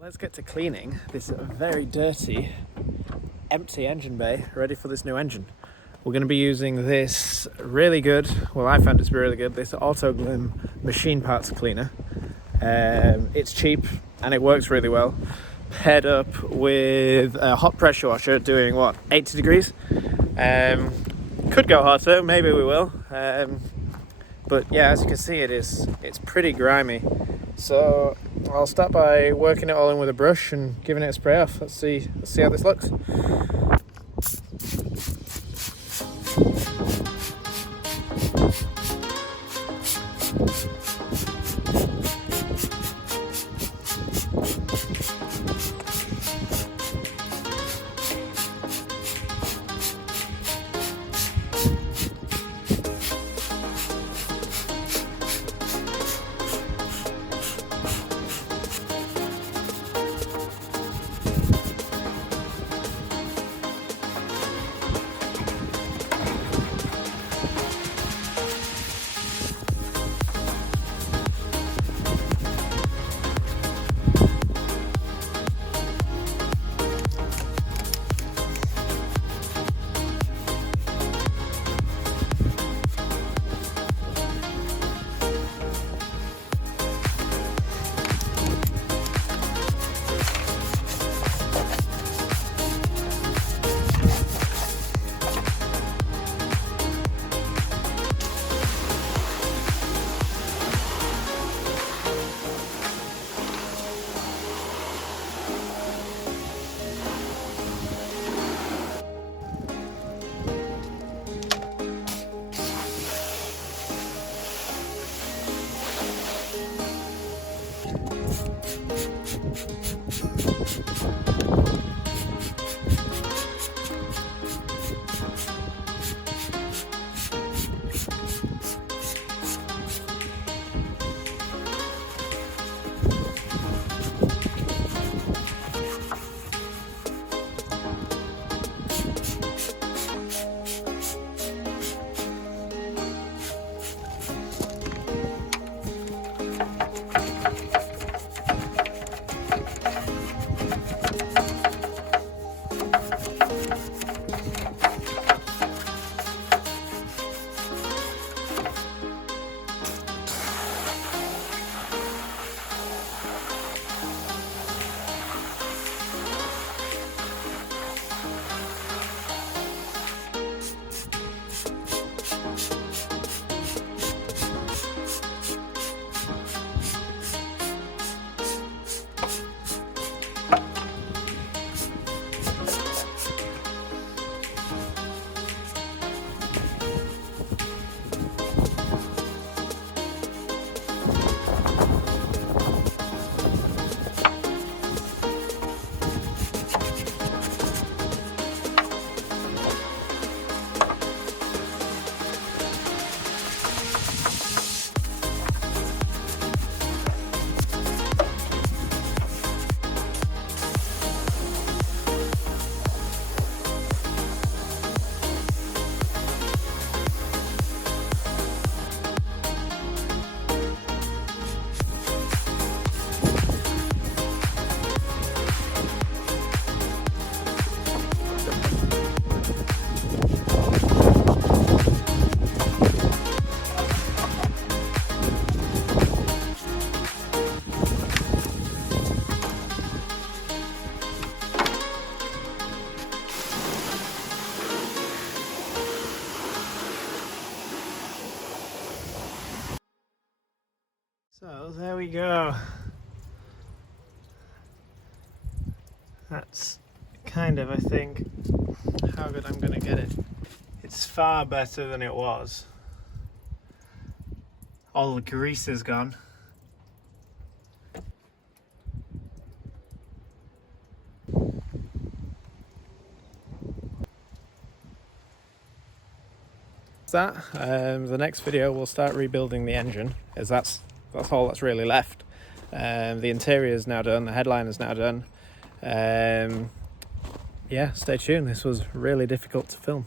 Let's get to cleaning this very dirty, empty engine bay, ready for this new engine. We're going to be using this really good, well I found it to be really good, this Auto Glim machine parts cleaner. It's cheap and it works really well. Paired up with a hot pressure washer doing 80 degrees. Could go hotter, maybe we will. But yeah, as you can see, it's pretty grimy. So I'll start by working it all in with a brush and giving it a spray off. Let's see how this looks. So there we go. That's kind of, I think, how good I'm going to get it. It's far better than it was. All the grease is gone. The next video we'll start rebuilding the engine, as that's all that's really left. The interior is now done, the headline is now done. Yeah, stay tuned. This was really difficult to film.